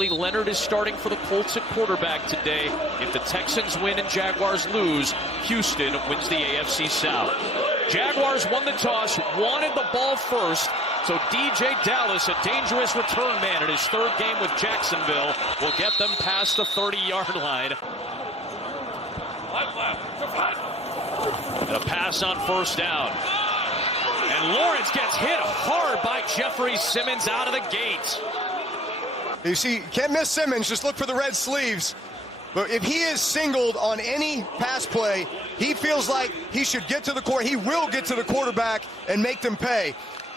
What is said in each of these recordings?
Riley Leonard is starting for the Colts at quarterback today. If the Texans win and Jaguars lose, Houston wins the AFC South. Jaguars won the toss, wanted the ball first, so DJ Dallas, a dangerous return man in his third game with Jacksonville, will get them past the 30-yard line. And a pass on first down. And Lawrence gets hit hard by Jeffrey Simmons out of the gate. You see, can't miss Simmons, just look for the red sleeves. But if he is singled on any pass play, he feels like he should get to the he will get to the quarterback and make them pay.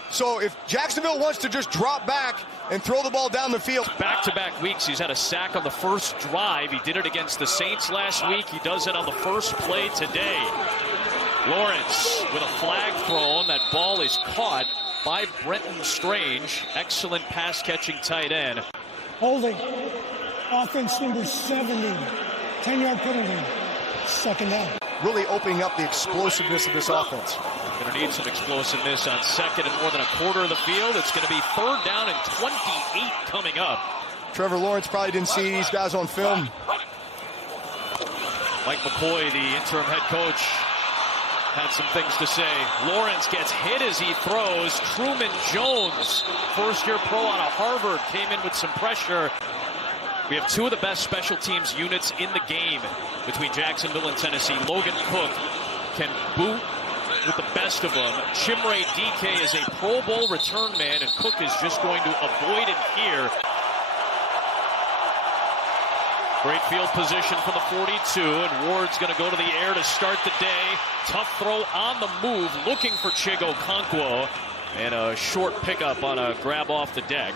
So if Jacksonville wants to just drop back and throw the ball down the field. Back-to-back weeks, he's had a sack on the first drive. He did it against the Saints last week. He does it on the first play today. Lawrence with a flag thrown. That ball is caught by Brenton Strange. Excellent pass-catching tight end. Holding. Offense number 70. 10-yard penalty. Second down. Really opening up the explosiveness of this offense. Going to need some explosiveness on second and more than a quarter of the field. It's going to be third down and 28 coming up. Trevor Lawrence probably didn't see these guys on film. Mike McCoy, the interim head coach, had some things to say. Lawrence gets hit as he throws. Truman Jones, first-year pro out of Harvard, came in with some pressure. We have two of the best special teams units in the game between Jacksonville and Tennessee. Logan Cook can boot with the best of them. Chimere Dike is a Pro Bowl return man, and Cook is just going to avoid him here. Great field position for the 42, and Ward's going to go to the air to start the day. Tough throw on the move, looking for Chigo Okonkwo, and a short pickup on a grab off the deck.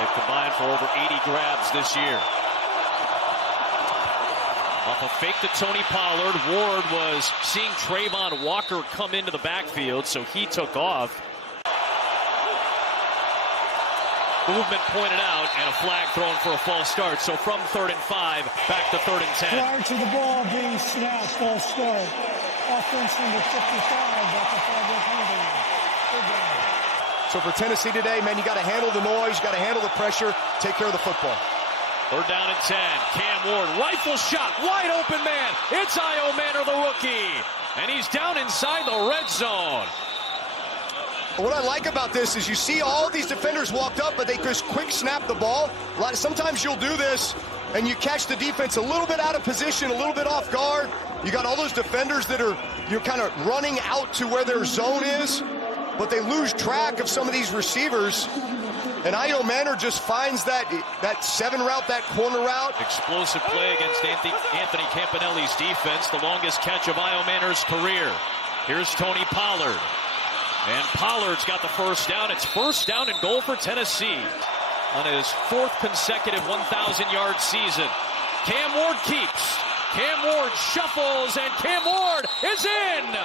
They've combined for over 80 grabs this year. Off a fake to Tony Pollard. Ward was seeing Trayvon Walker come into the backfield, so he took off. Movement pointed out, and a flag thrown for a false start. So from 3rd and 5, back to 3rd and 10. Prior to the ball being snapped, false start. Offense number 55, that's a 5-yard penalty. Good down. So for Tennessee today, man, you got to handle the noise, you got to handle the pressure, take care of the football. 3rd down and 10. Cam Ward, rifle shot, wide open man. It's Io Manor, the rookie. And he's down inside the red zone. What I like about this is you see all these defenders walked up, but they just quick snap the ball. Sometimes you'll do this, and you catch the defense a little bit out of position, a little bit off guard. You got all those defenders that are kind of running out to where their zone is, but they lose track of some of these receivers. And Io Manor just finds that 7 route, that corner route. Explosive play against Anthony Campanelli's defense, the longest catch of Io Manor's career. Here's Tony Pollard. And Pollard's got the first down. It's 1st down and goal for Tennessee on his 4th consecutive 1,000-yard season. Cam Ward keeps. Cam Ward shuffles, and Cam Ward is in!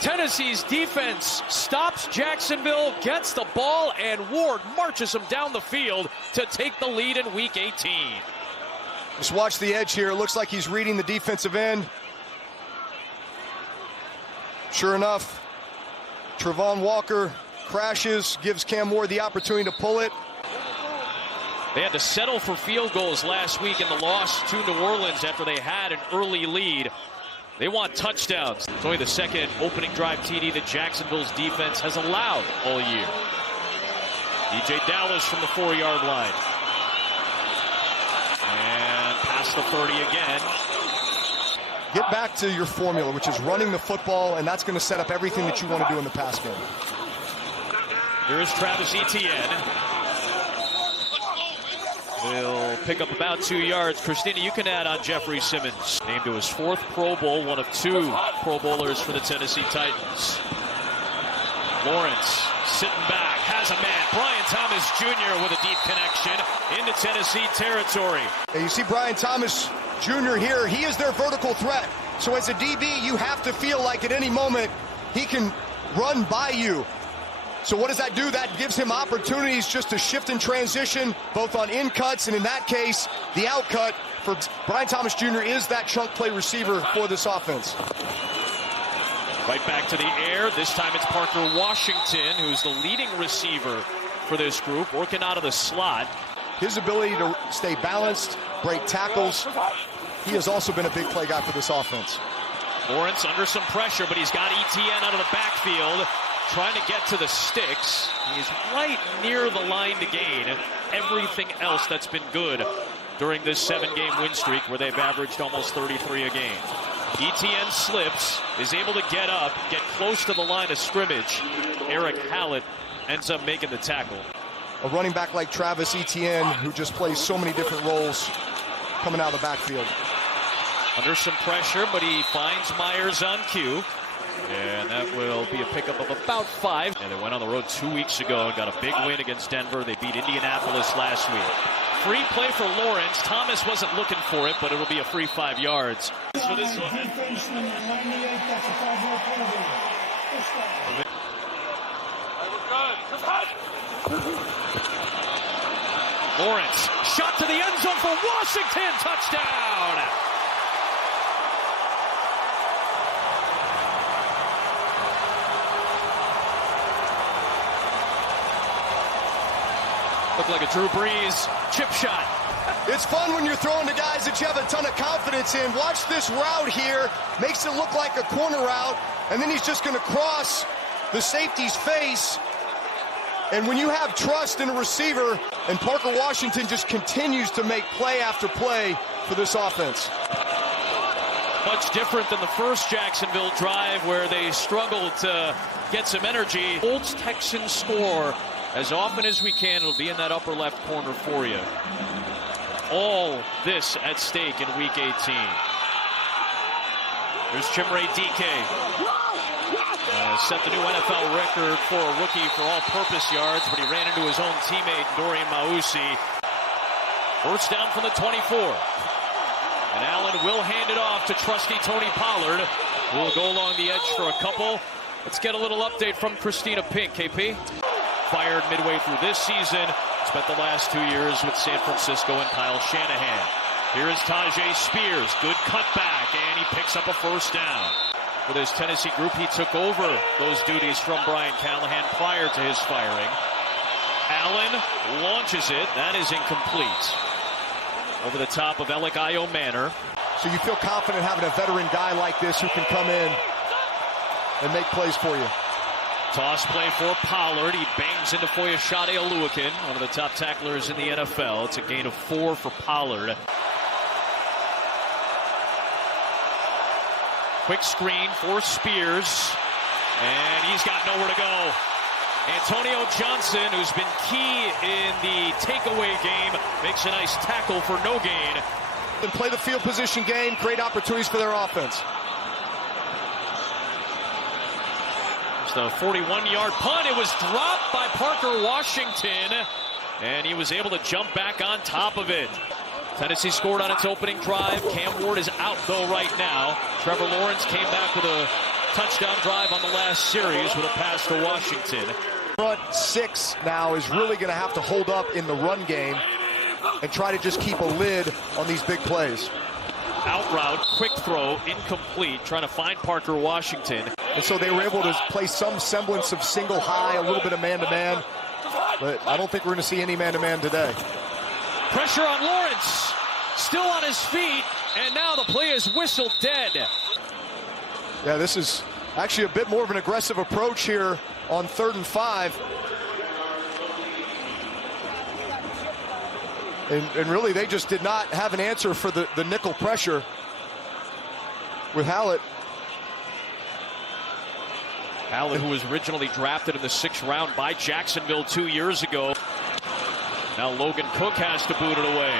Tennessee's defense stops Jacksonville, gets the ball, and Ward marches him down the field to take the lead in Week 18. Just watch the edge here. It looks like he's reading the defensive end. Sure enough, Trayvon Walker crashes, gives Cam Ward the opportunity to pull it. They had to settle for field goals last week in the loss to New Orleans after they had an early lead. They want touchdowns. It's only the second opening drive TD that Jacksonville's defense has allowed all year. DJ Dallas from the 4-yard line. And past the 30 again. Get back to your formula, which is running the football, and that's going to set up everything that you want to do in the pass game. Here is Travis Etienne. He'll pick up about 2 yards. Christina, you can add on Jeffrey Simmons. Named to his 4th Pro Bowl, one of 2 Pro Bowlers for the Tennessee Titans. Lawrence sitting back, has a man. Brian Thomas Jr. with a deep connection into Tennessee territory. And you see Brian Thomas Jr. here, he is their vertical threat. So as a DB, you have to feel like at any moment he can run by you. So what does that do? That gives him opportunities just to shift and transition, both on in cuts and in that case, the out cut. For Brian Thomas Jr. is that chunk play receiver for this offense. Right back to the air. This time it's Parker Washington, who's the leading receiver for this group, working out of the slot. His ability to stay balanced, break tackles. He has also been a big play guy for this offense. Lawrence under some pressure, but he's got ETN out of the backfield, trying to get to the sticks. He's right near the line to gain. Everything else that's been good during this 7-game win streak where they've averaged almost 33 a game. ETN slips, is able to get up, get close to the line of scrimmage. Eric Hallett ends up making the tackle. A running back like Travis Etienne, who just plays so many different roles coming out of the backfield. Under some pressure, but he finds Myers on cue. And that will be a pickup of about 5. And they went on the road 2 weeks ago and got a big win against Denver. They beat Indianapolis last week. Free play for Lawrence. Thomas wasn't looking for it, but it'll be a free 5 yards. So this one. Lawrence, shot to the end zone for Washington. Touchdown. Looked like a Drew Brees chip shot. It's fun when you're throwing to guys that you have a ton of confidence in. Watch this route here. Makes it look like a corner route. And then he's just going to cross the safety's face. And when you have trust in a receiver, and Parker Washington just continues to make play after play for this offense. Much different than the first Jacksonville drive where they struggled to get some energy. Holds Texans score as often as we can. It'll be in that upper left corner for you. All this at stake in Week 18. There's Chimere DK. Set the new NFL record for a rookie for all-purpose yards, but he ran into his own teammate, Dorian Mausi. First down from the 24. And Allen will hand it off to trusty Tony Pollard, who will go along the edge for a couple. Let's get a little update from Christina Pink. KP? Fired midway through this season. Spent the last 2 years with San Francisco and Kyle Shanahan. Here is Tajay Spears. Good cutback, and he picks up a first down. For this Tennessee group, he took over those duties from Brian Callahan prior to his firing. Allen launches it. That is incomplete. Over the top of Alec Io Manor. So you feel confident having a veteran guy like this who can come in and make plays for you. Toss play for Pollard. He bangs into Foyashade Oluwakin, one of the top tacklers in the NFL. It's a gain of 4 for Pollard. Quick screen for Spears, and he's got nowhere to go. Antonio Johnson, who's been key in the takeaway game, makes a nice tackle for no gain. And play the field position game, great opportunities for their offense. It's a 41-yard punt. It was dropped by Parker Washington, and he was able to jump back on top of it. Tennessee scored on its opening drive. Cam Ward is out, though, right now. Trevor Lawrence came back with a touchdown drive on the last series with a pass to Washington. Front 6 now is really going to have to hold up in the run game and try to just keep a lid on these big plays. Out route, quick throw, incomplete, trying to find Parker Washington. And so they were able to play some semblance of single high, a little bit of man-to-man. But I don't think we're going to see any man-to-man today. Pressure on Lawrence, still on his feet, and now the play is whistled dead. Yeah, this is actually a bit more of an aggressive approach here on 3rd and 5. And really, they just did not have an answer for the nickel pressure with Hallett. Hallett, who was originally drafted in the 6th round by Jacksonville 2 years ago. Now Logan Cook has to boot it away.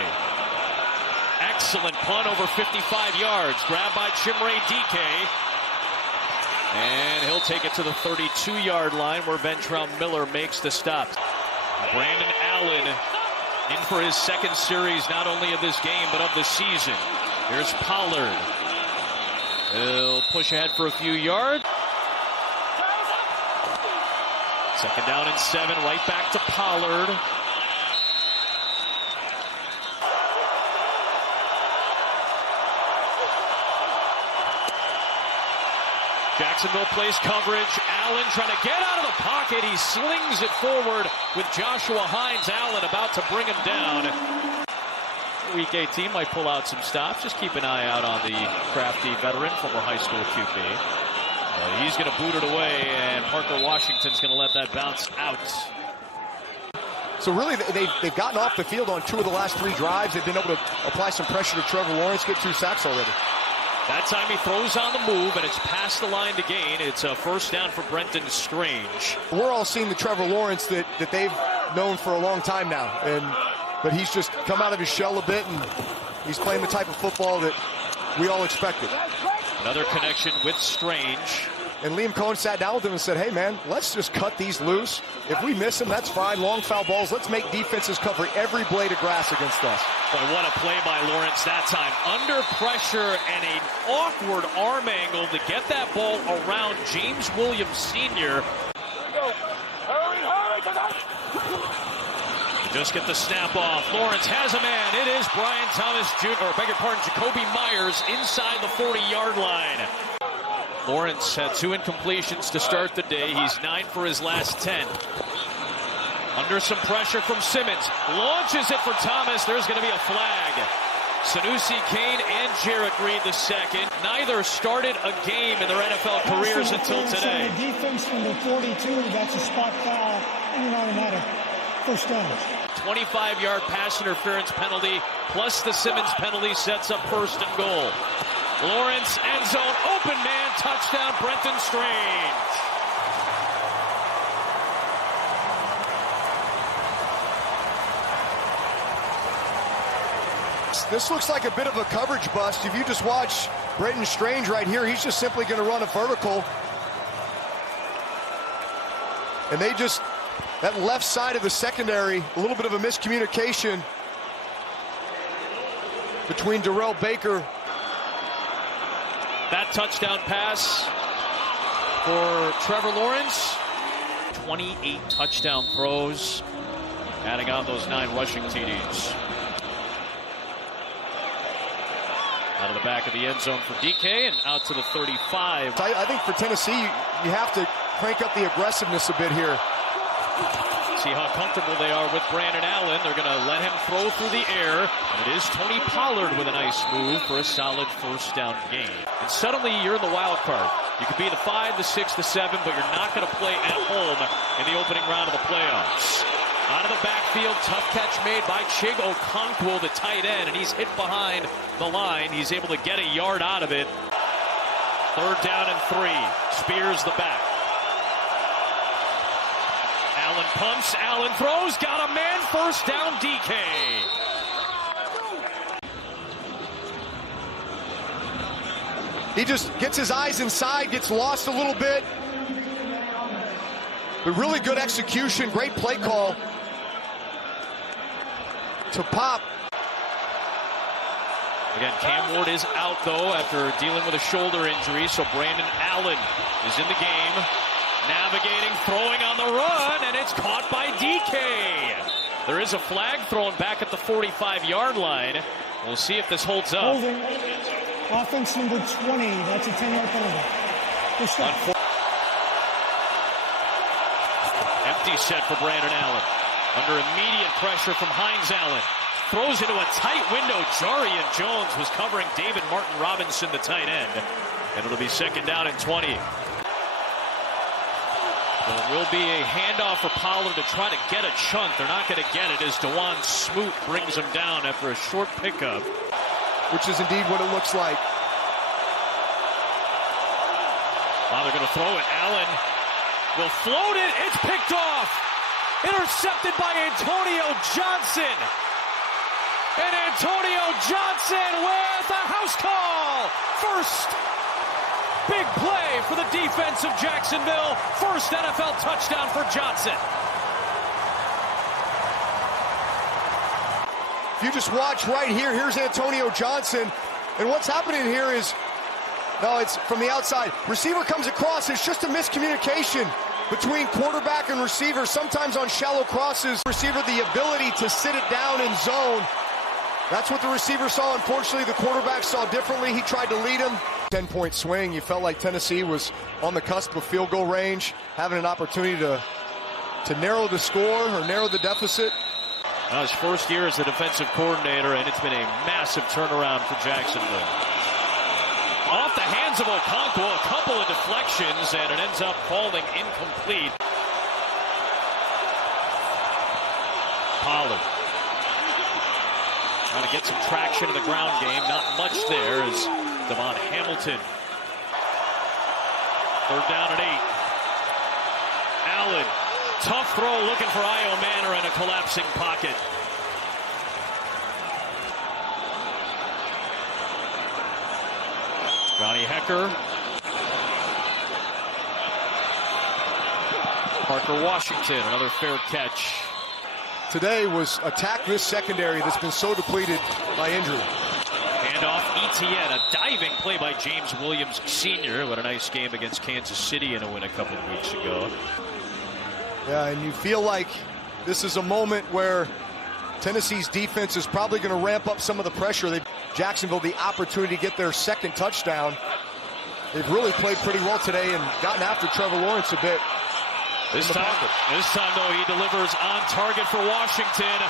Excellent punt over 55 yards. Grabbed by Chimere DK. And he'll take it to the 32-yard line where Ventrell Miller makes the stop. Brandon Allen in for his 2nd series, not only of this game, but of the season. Here's Pollard. He'll push ahead for a few yards. 2nd down and 7, right back to Pollard. Jacksonville plays coverage. Allen trying to get out of the pocket. He slings it forward with Joshua Hines. Allen about to bring him down. Week 18 might pull out some stops. Just keep an eye out on the crafty veteran, former high school QB. He's going to boot it away, and Parker Washington's going to let that bounce out. So really, they've gotten off the field on 2 of the last 3 drives. They've been able to apply some pressure to Trevor Lawrence, get 2 sacks already. That time he throws on the move, and it's past the line to gain. It's a first down for Brenton Strange. We're all seeing the Trevor Lawrence that they've known for a long time now. But he's just come out of his shell a bit, and he's playing the type of football that we all expected. Another connection with Strange. And Liam Cohen sat down with him and said, hey, man, let's just cut these loose. If we miss them, that's fine. Long foul balls. Let's make defenses cover every blade of grass against us. Boy, what a play by Lawrence that time. Under pressure and an awkward arm angle to get that ball around James Williams Sr. Just get the snap off. Lawrence has a man. It is Brian Thomas Jr., or beg your pardon, Jacoby Myers inside the 40-yard line. Lawrence had 2 incompletions to start the day. He's 9 for his last 10. Under some pressure from Simmons. Launches it for Thomas. There's going to be a flag. Sanusi Kane and Jarek Reed the second. Neither started a game in their NFL careers until today. The defense from the 42, that's a spot foul and an automatic first down. 25-yard pass interference penalty plus the Simmons penalty sets up first and goal. Lawrence, end zone, open man, touchdown, Brenton Strange. This looks like a bit of a coverage bust. If you just watch Brenton Strange right here, he's just simply going to run a vertical. And they just, that left side of the secondary, a little bit of a miscommunication between Darrell Baker. That touchdown pass for Trevor Lawrence. 28 touchdown throws, adding on those 9 rushing TDs. Out of the back of the end zone for DK and out to the 35. I think for Tennessee, you have to crank up the aggressiveness a bit here. See how comfortable they are with Brandon Allen. They're going to let him throw through the air. And it is Tony Pollard with a nice move for a solid first down gain. And suddenly you're in the wild card. You could be the 5, the 6, the 7, but you're not going to play at home in the opening round of the playoffs. Out of the backfield, tough catch made by Chig Okonkwo, the tight end, and he's hit behind the line. He's able to get a yard out of it. 3rd down and 3. Spears the back. Allen punts, Allen throws, got a man, first down, DK. He just gets his eyes inside, gets lost a little bit. But really good execution, great play call to Pop. Again, Cam Ward is out, though, after dealing with a shoulder injury, so Brandon Allen is in the game. Navigating, throwing on the run, and it's caught by DK. There is a flag thrown back at the 45-yard line. We'll see if this holds up. Holding. Offense number 20. That's a 10-yard penalty. Empty set for Brandon Allen. Under immediate pressure from Hines Allen. Throws into a tight window. Jarian Jones was covering David Martin Robinson, the tight end. And it'll be 2nd down and 20. There will be a handoff for Pollard to try to get a chunk. They're not going to get it as DeJuan Smoot brings him down after a short pickup. Which is indeed what it looks like. Now they're going to throw it. Allen will float it. It's picked off. Intercepted by Antonio Johnson. And Antonio Johnson with a house call. First big play for the defense of Jacksonville. First NFL touchdown for Johnson. If you just watch right here, here's Antonio Johnson. And what's happening here is, no, it's from the outside. Receiver comes across. It's just a miscommunication between quarterback and receiver. Sometimes on shallow crosses, receiver the ability to sit it down in zone. That's what the receiver saw. Unfortunately, the quarterback saw differently. He tried to lead him. 10-point swing. You felt like Tennessee was on the cusp of field goal range, having an opportunity to narrow the score or narrow the deficit. His first year as the defensive coordinator, and it's been a massive turnaround for Jacksonville. Off the hands of Okonkwo, a couple of deflections, and it ends up falling incomplete. Pollard trying to get some traction in the ground game. Not much there as Devon Hamilton. Third down and 8. Allen, tough throw looking for Io Manor in a collapsing pocket. Johnny Hecker. Parker Washington, another fair catch. Today was attack this secondary that's been so depleted by injury. Handoff Etienne, a diving play by James Williams Sr. What a nice game against Kansas City in a win a couple of weeks ago. Yeah, and you feel like this is a moment where Tennessee's defense is probably going to ramp up some of the pressure. They've Jacksonville the opportunity to get their second touchdown. They've really played pretty well today and gotten after Trevor Lawrence a bit. This time, though, he delivers on target for Washington.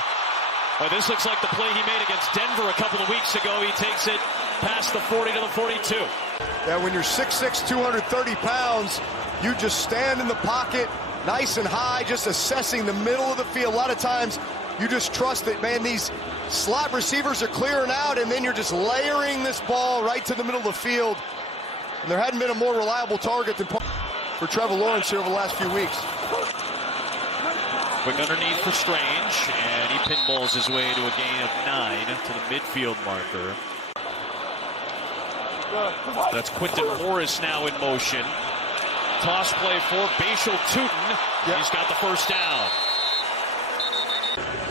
But this looks like the play he made against Denver a couple of weeks ago. He takes it past the 40 to the 42. Yeah, when you're 6'6", 230 pounds, you just stand in the pocket nice and high, just assessing the middle of the field. A lot of times, you just trust that, man, these slot receivers are clearing out, and then you're just layering this ball right to the middle of the field. And there hadn't been a more reliable target than for Trevor Lawrence here over the last few weeks. Quick underneath for Strange, and he pinballs his way to a gain of 9 to the midfield marker. That's Quinton Morris now in motion. Toss play for Bashal Tootin. Yep. He's got the first down.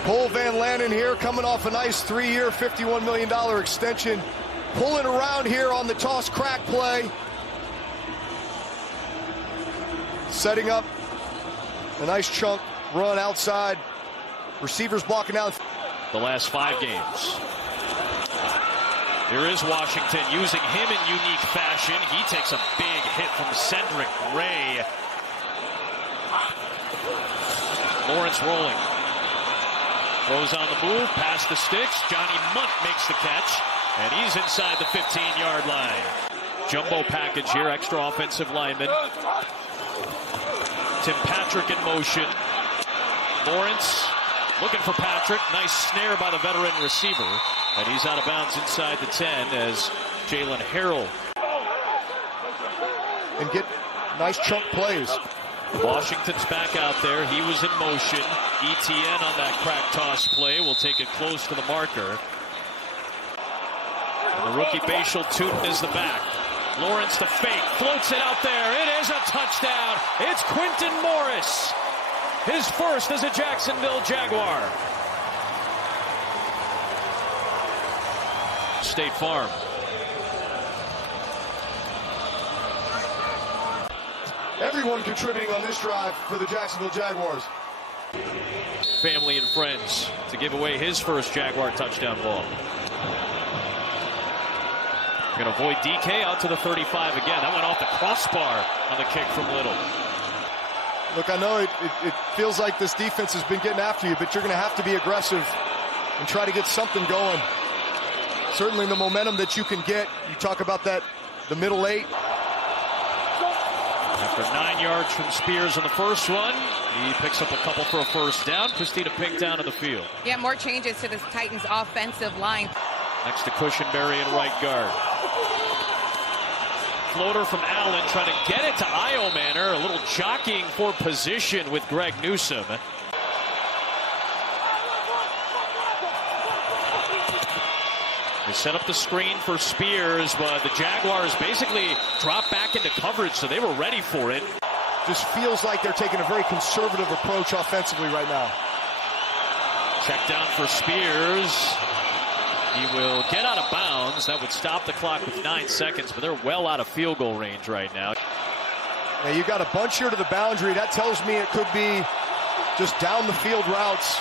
Cole Van Lanen here, coming off a nice 3-year, $51 million extension. Pulling around here on the toss crack play. Setting up a nice chunk run outside. Receivers blocking out. The last 5 games. Here is Washington using him in unique fashion. He takes a big hit from Cedric Ray. Lawrence rolling. Throws on the move, past the sticks. Johnny Munt makes the catch, and he's inside the 15-yard line. Jumbo package here, extra offensive lineman. Tim Patrick in motion. Lawrence looking for Patrick. Nice snare by the veteran receiver. And he's out of bounds inside the 10 as Jalen Harrell. And get nice chunk plays. Washington's back out there. He was in motion. Etienne on that crack toss play will take it close to the marker. And the rookie Bashal Tootin is the back. Lawrence the fake, floats it out there. It is a touchdown. It's Quinton Morris. His first as a Jacksonville Jaguar. State Farm. Everyone contributing on this drive for the Jacksonville Jaguars. Family and friends to give away his first Jaguar touchdown ball. Going to avoid DK out to the 35 again. That went off the crossbar on the kick from Little. Look, I know it feels like this defense has been getting after you, but you're going to have to be aggressive and try to get something going. Certainly the momentum that you can get. You talk about that, the middle 8. After 9 yards from Spears on the first one, he picks up a couple for a first down. Christina Pink down in the field. Yeah, more changes to this Titans offensive line. Next to Cushenberry in right guard. Floater from Allen trying to get it to Io Manor. A little jockeying for position with Greg Newsome. They set up the screen for Spears, but the Jaguars basically dropped back into coverage, so they were ready for it. Just feels like they're taking a very conservative approach offensively right now. Check down for Spears. He will get out of bounds. That would stop the clock with 9 seconds, but they're well out of field goal range right now. Yeah, you got a bunch here to the boundary. That tells me it could be just down the field routes.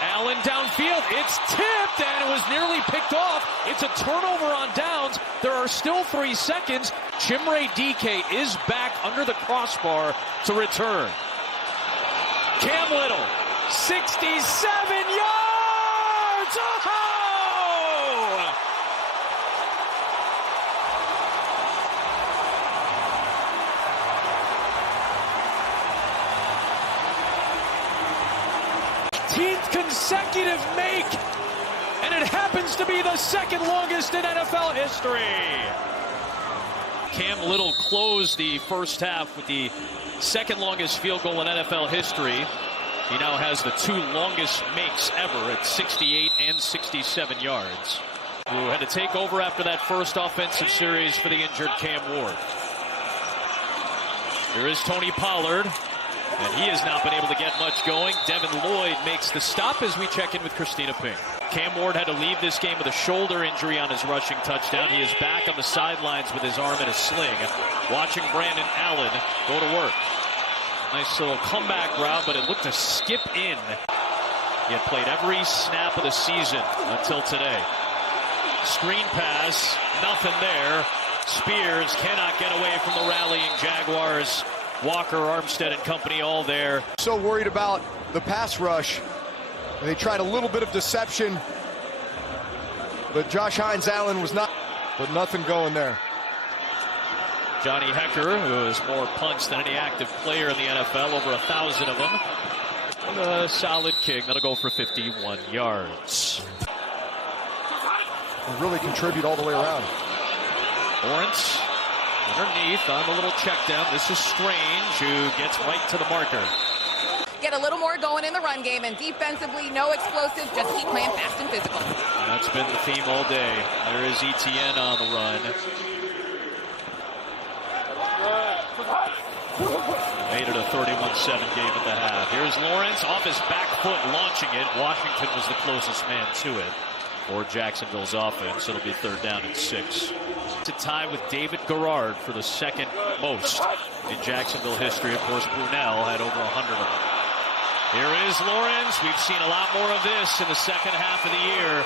Allen downfield. It's tipped, and it was nearly picked off. It's a turnover on downs. There are still 3 seconds. Chimere Dike is back under the crossbar to return. Cam Little, 67 yards! Oh! Consecutive make, and it happens to be the second longest in NFL history. Cam Little closed the first half with the second longest field goal in NFL history. He now has the 2 longest makes ever at 68 and 67 yards. Who had to take over after that first offensive series for the injured Cam Ward. There is Tony Pollard. And he has not been able to get much going. Devin Lloyd makes the stop as we check in with Christina Pink. Cam Ward had to leave this game with a shoulder injury on his rushing touchdown. He is back on the sidelines with his arm in a sling, watching Brandon Allen go to work. Nice little comeback route, but it looked to skip in. He had played every snap of the season until today. Screen pass, nothing there. Spears cannot get away from the rallying Jaguars. Walker, Armstead, and company all there. So worried about the pass rush. They tried a little bit of deception, but Josh Hines-Allen was not, but nothing going there. Johnny Hecker, who is more punts than any active player in the NFL, over 1,000 of them. And a solid kick that'll go for 51 yards. Will really contribute all the way around. Lawrence underneath on the little check down. This is Strange, who gets right to the marker. Get a little more going in the run game, and defensively, no explosives, just keep playing fast and physical. And that's been the theme all day. There is Etienne on the run. Made it a 31-7 game at the half. Here's Lawrence off his back foot, launching it. Washington was the closest man to it for Jacksonville's offense. It'll be 3rd down and 6. To tie with David Garrard for the second most in Jacksonville history. Of course, Brunell had over 100 of them. Here is Lawrence. We've seen a lot more of this in the second half of the year.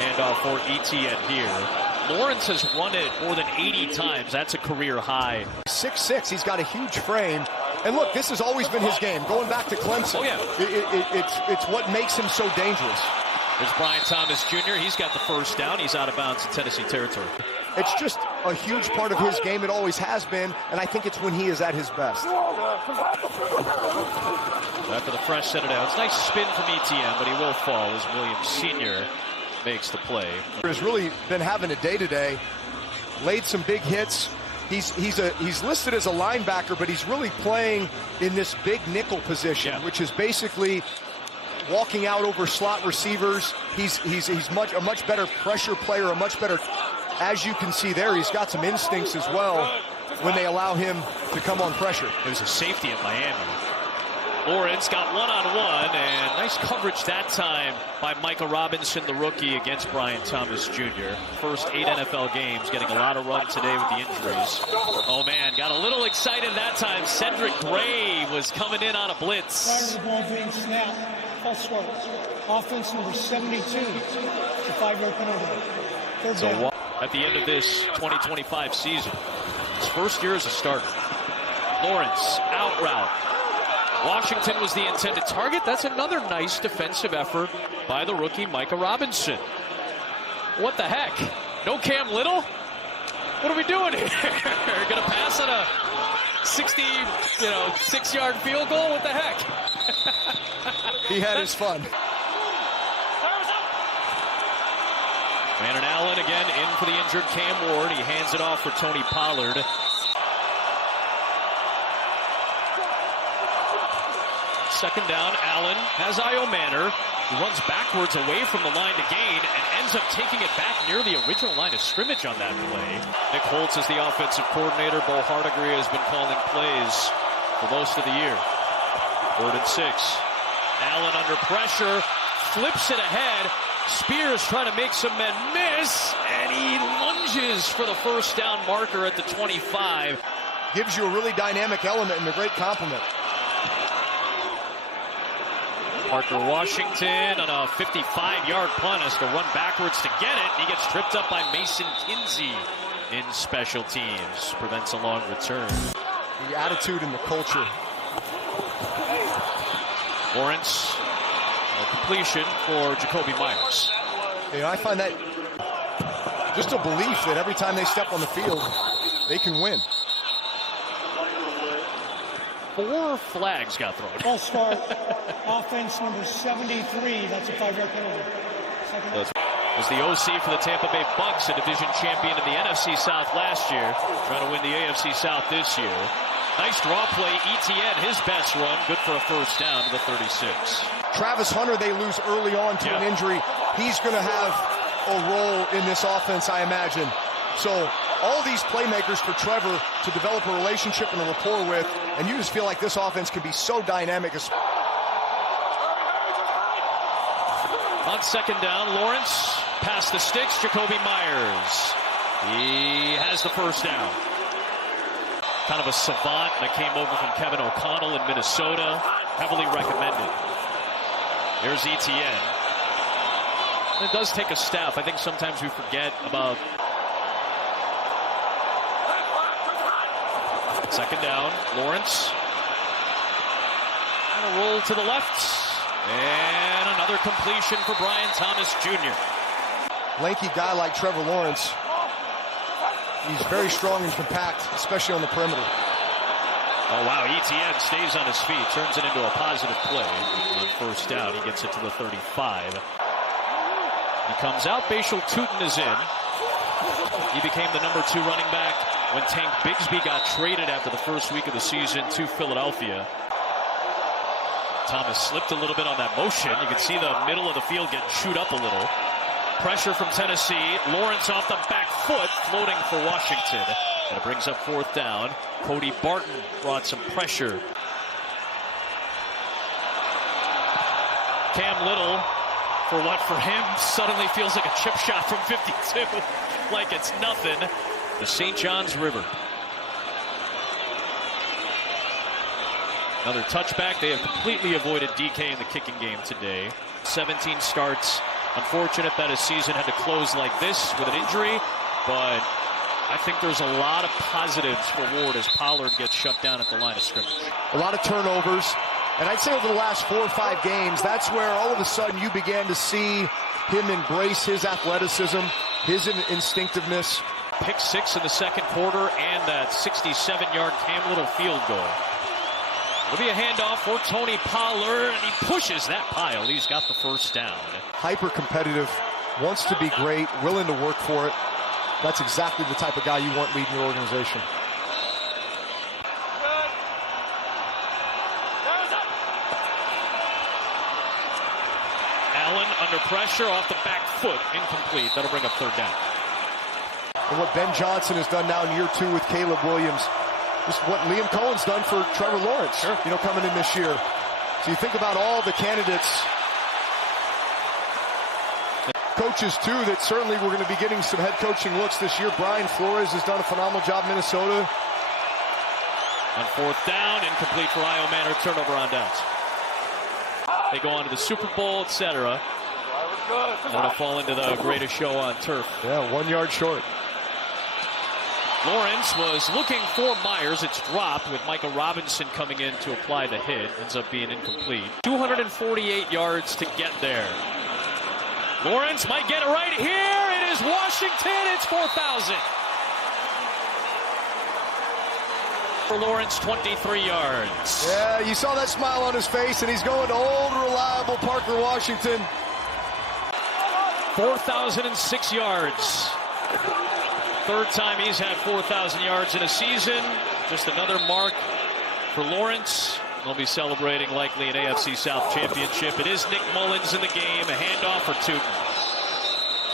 Handoff for Etienne here. Lawrence has run it more than 80 times. That's a career high. 6'6", he's got a huge frame. And look, this has always been his game. Going back to Clemson, oh, yeah. It's what makes him so dangerous. There's Brian Thomas Jr. He's got the first down. He's out of bounds in Tennessee territory. It's just a huge part of his game. It always has been, and I think it's when he is at his best. After the fresh set it out. It's a nice spin from Etienne, but he will fall as Williams Sr. makes the play. He's really been having a day today. Laid some big hits. He's listed as a linebacker, but he's really playing in this big nickel position, which is basically walking out over slot receivers. He's a much better pressure player, a much better, as you can see there, he's got some instincts as well when they allow him to come on pressure. It was a safety in Miami. Lawrence got one-on-one, and nice coverage that time by Micah Robinson, the rookie, against Brian Thomas Jr. First 8 NFL games, getting a lot of run today with the injuries. Oh, man, got a little excited that time. Cedric Gray was coming in on a blitz. Prior to the ball being snapped, false start. Offense number 72, the 5-yard penalty. So at the end of this 2025 season, his first year as a starter. Lawrence, out route. Washington was the intended target. That's another nice defensive effort by the rookie Micah Robinson. What the heck? No Cam Little? What are we doing here? Gonna pass on a 6-yard field goal? What the heck? He had his fun. Brandon Allen again in for the injured Cam Ward. He hands it off for Tony Pollard. Second down, Allen has Io Manor, who runs backwards away from the line to gain and ends up taking it back near the original line of scrimmage on that play. Nick Holtz is the offensive coordinator. Bo Hardigree has been calling plays for most of the year. 3rd and 6. Allen under pressure, flips it ahead. Spears trying to make some men miss, and he lunges for the first down marker at the 25. Gives you a really dynamic element and a great compliment. Parker Washington on a 55-yard punt has to run backwards to get it. He gets tripped up by Mason Kinsey in special teams. Prevents a long return. The attitude and the culture. Lawrence, a completion for Jacoby Myers. You know, I find that just a belief that every time they step on the field, they can win. 4 flags got thrown. False start. Offense number 73. That's a 5-yard penalty. Second. Was the OC for the Tampa Bay Bucks, a division champion in the NFC South last year, trying to win the AFC South this year. Nice draw play. ETN, his best run. Good for a first down to the 36. Travis Hunter, they lose early on to an injury. He's going to have a role in this offense, I imagine. So all these playmakers for Trevor to develop a relationship and a rapport with, and you just feel like this offense can be so dynamic. On second down, Lawrence past the sticks, Jacoby Myers. He has the first down. Kind of a savant that came over from Kevin O'Connell in Minnesota. Heavily recommended. There's ETN. It does take a staff. I think sometimes we forget about. Second down, Lawrence. And a roll to the left. And another completion for Brian Thomas Jr. Lanky guy like Trevor Lawrence. He's very strong and compact, especially on the perimeter. Oh, wow. ETN stays on his feet, turns it into a positive play. On first down, he gets it to the 35. He comes out. Bashal Tootin is in. He became the number 2 running back when Tank Bigsby got traded after the first week of the season to Philadelphia. Thomas slipped a little bit on that motion. You can see the middle of the field get chewed up a little. Pressure from Tennessee. Lawrence off the back foot, floating for Washington. And it brings up fourth down. Cody Barton brought some pressure. Cam Little, for what for him suddenly feels like a chip shot from 52. Like it's nothing. The St. John's River. Another touchback. They have completely avoided DK in the kicking game today. 17 starts. Unfortunate that his season had to close like this with an injury, but I think there's a lot of positives for Ward as Pollard gets shut down at the line of scrimmage. A lot of turnovers, and I'd say over the last 4 or 5 games, that's where all of a sudden you began to see him embrace his athleticism, his instinctiveness. Pick 6 in the second quarter and that 67-yard Cam Little field goal. It'll be a handoff for Tony Pollard, and he pushes that pile. He's got the first down. Hyper competitive, wants to be great, willing to work for it. That's exactly the type of guy you want leading your organization. Allen under pressure off the back foot, incomplete. That'll bring up third down. And what Ben Johnson has done now in year 2 with Caleb Williams, just what Liam Cohen's done for Trevor Lawrence, you know, coming in this year. So you think about all the candidates, coaches too, that certainly we're going to be getting some head coaching looks this year. Brian Flores has done a phenomenal job in Minnesota. On fourth down, incomplete for Io Manor, turnover on downs. They go on to the Super Bowl, etc. And it'll fall into the greatest show on turf. Yeah, 1 yard short. Lawrence was looking for Myers. It's dropped with Michael Robinson coming in to apply the hit. Ends up being incomplete. 248 yards to get there. Lawrence might get it right here. It is Washington. It's 4,000. For Lawrence, 23 yards. Yeah, you saw that smile on his face, and he's going to old, reliable Parker Washington. 4,006 yards. Third time he's had 4,000 yards in a season. Just another mark for Lawrence. They'll be celebrating likely an AFC South championship. It is Nick Mullins in the game. A handoff for Tootin.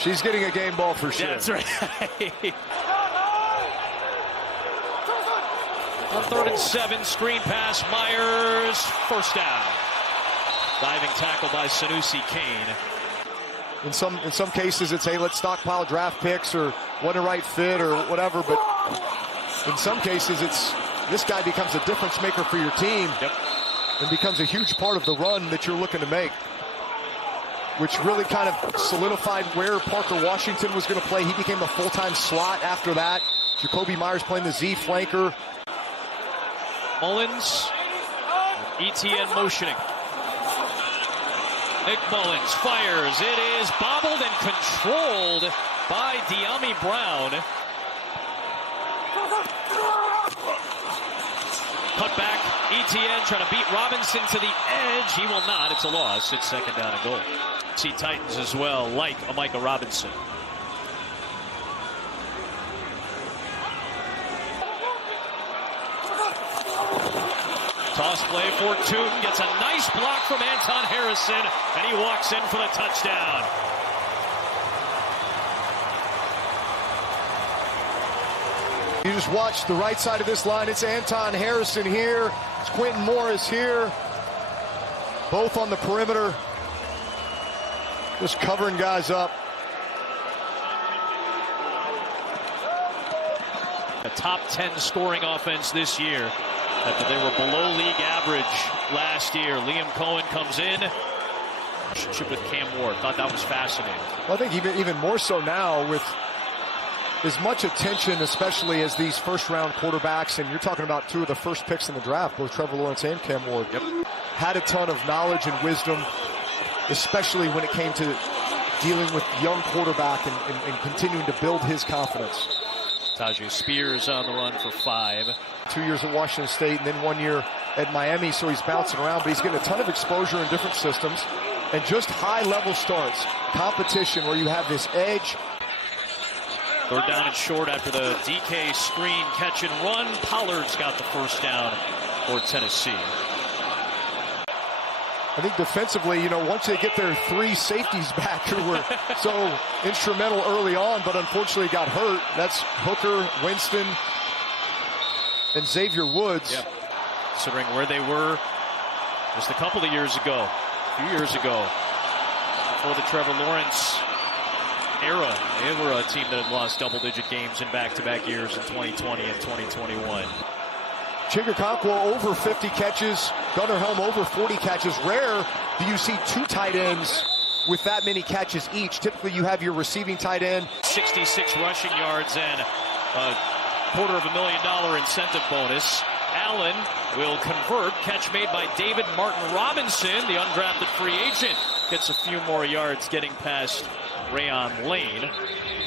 She's getting a game ball for sure. That's right. On 3rd and 7, screen pass, Myers, first down. Diving tackle by Sanusi Kane. In some cases, it's, hey, let's stockpile draft picks or what a right fit or whatever. But in some cases, it's this guy becomes a difference maker for your team. Yep. and becomes a huge part of the run that you're looking to make, which really kind of solidified where Parker Washington was going to play. He became a full-time slot after that. Jacoby Myers playing the Z flanker. Mullins, ETN motioning. Nick Mullins fires. It is bobbled and controlled by De'Ami Brown. Cut back. ETN trying to beat Robinson to the edge. He will not. It's a loss. It's second down and goal. See Titans as well, like a Micah Robinson. Toss play for Tootin, gets a nice block from Anton Harrison, and he walks in for the touchdown. You just watch the right side of this line. It's Anton Harrison here. It's Quentin Morris here. Both on the perimeter. Just covering guys up. A top 10 scoring offense this year. After they were below league average last year. Liam Cohen comes in. Relationship with Cam Ward. Thought that was fascinating. Well, I think even more so now with as much attention, especially as these first-round quarterbacks, and you're talking about two of the first picks in the draft, both Trevor Lawrence and Cam Ward, had a ton of knowledge and wisdom, especially when it came to dealing with young quarterback and continuing to build his confidence. Tajay Spears on the run for 5. 2 years at Washington State and then 1 year at Miami, so he's bouncing around, but he's getting a ton of exposure in different systems and just high-level starts. Competition where you have this edge. Third down and short after the DK screen, catch and run. Pollard's got the first down for Tennessee. I think defensively, you know, once they get their 3 safeties back who were so instrumental early on, but unfortunately got hurt. That's Hooker, Winston, and Xavier Woods. Yep. Considering where they were just a couple of years ago, a few years ago, before the Trevor Lawrence era, they were a team that had lost double-digit games in back-to-back years in 2020 and 2021. Chingakonkwo over 50 catches, Gunnar Helm over 40 catches. Rare do you see 2 tight ends with that many catches each. Typically you have your receiving tight end. 66 rushing yards and a $250,000 incentive bonus. Allen will convert. Catch made by David Martin Robinson, the undrafted free agent. Gets a few more yards getting past Rayon Lane.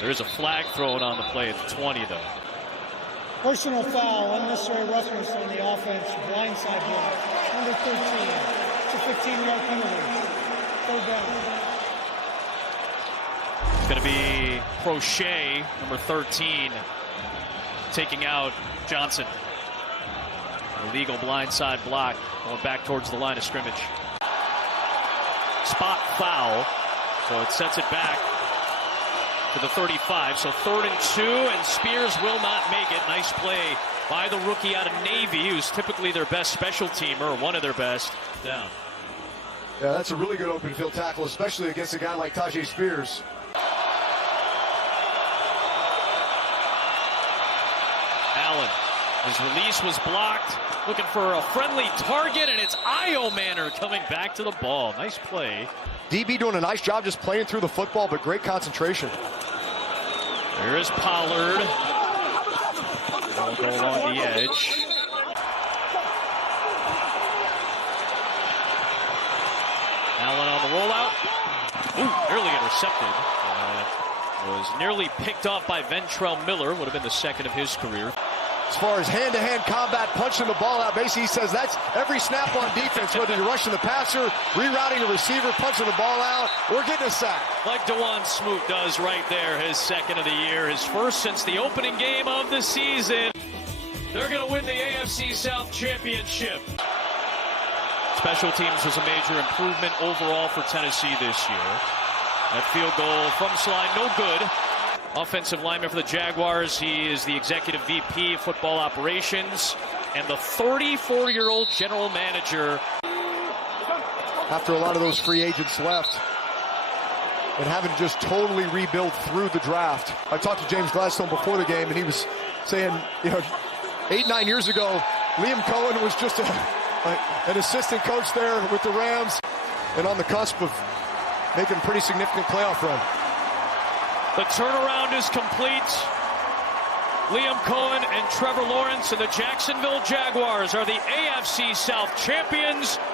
There is a flag thrown on the play at the 20, though. Personal foul, unnecessary roughness on the offense, blindside block, number 13. It's a 15-yard penalty. Third down. It's going to be Crochet, number 13, taking out Johnson. Illegal blindside block going back towards the line of scrimmage. Spot foul, so it sets it back to the 35. So 3rd and 2, and Spears will not make it. Nice play by the rookie out of Navy, who's typically their best special teamer, or one of their best. Down. Yeah, that's a really good open field tackle, especially against a guy like Tajay Spears. Allen, his release was blocked, looking for a friendly target, and it's Io Manor coming back to the ball. Nice play. DB doing a nice job just playing through the football, but great concentration. There is Pollard. They'll go along the edge. Allen on the rollout. Ooh, nearly intercepted. Was nearly picked off by Ventrell Miller. Would have been the second of his career. As far as hand-to-hand combat, punching the ball out, basically he says that's every snap on defense, whether you're rushing the passer, rerouting a receiver, punching the ball out, or getting a sack. Like DeJuan Smoot does right there, his second of the year, his first since the opening game of the season. They're going to win the AFC South Championship. Special teams was a major improvement overall for Tennessee this year. That field goal from Slide, no good. Offensive lineman for the Jaguars. He is the executive VP of football operations and the 34-year-old general manager. After a lot of those free agents left and having to just totally rebuild through the draft. I talked to James Gladstone before the game, and he was saying, you know, 8-9 years ago, Liam Cohen was just a an assistant coach there with the Rams and on the cusp of making a pretty significant playoff run. The turnaround is complete. Liam Cohen and Trevor Lawrence and the Jacksonville Jaguars are the AFC South champions.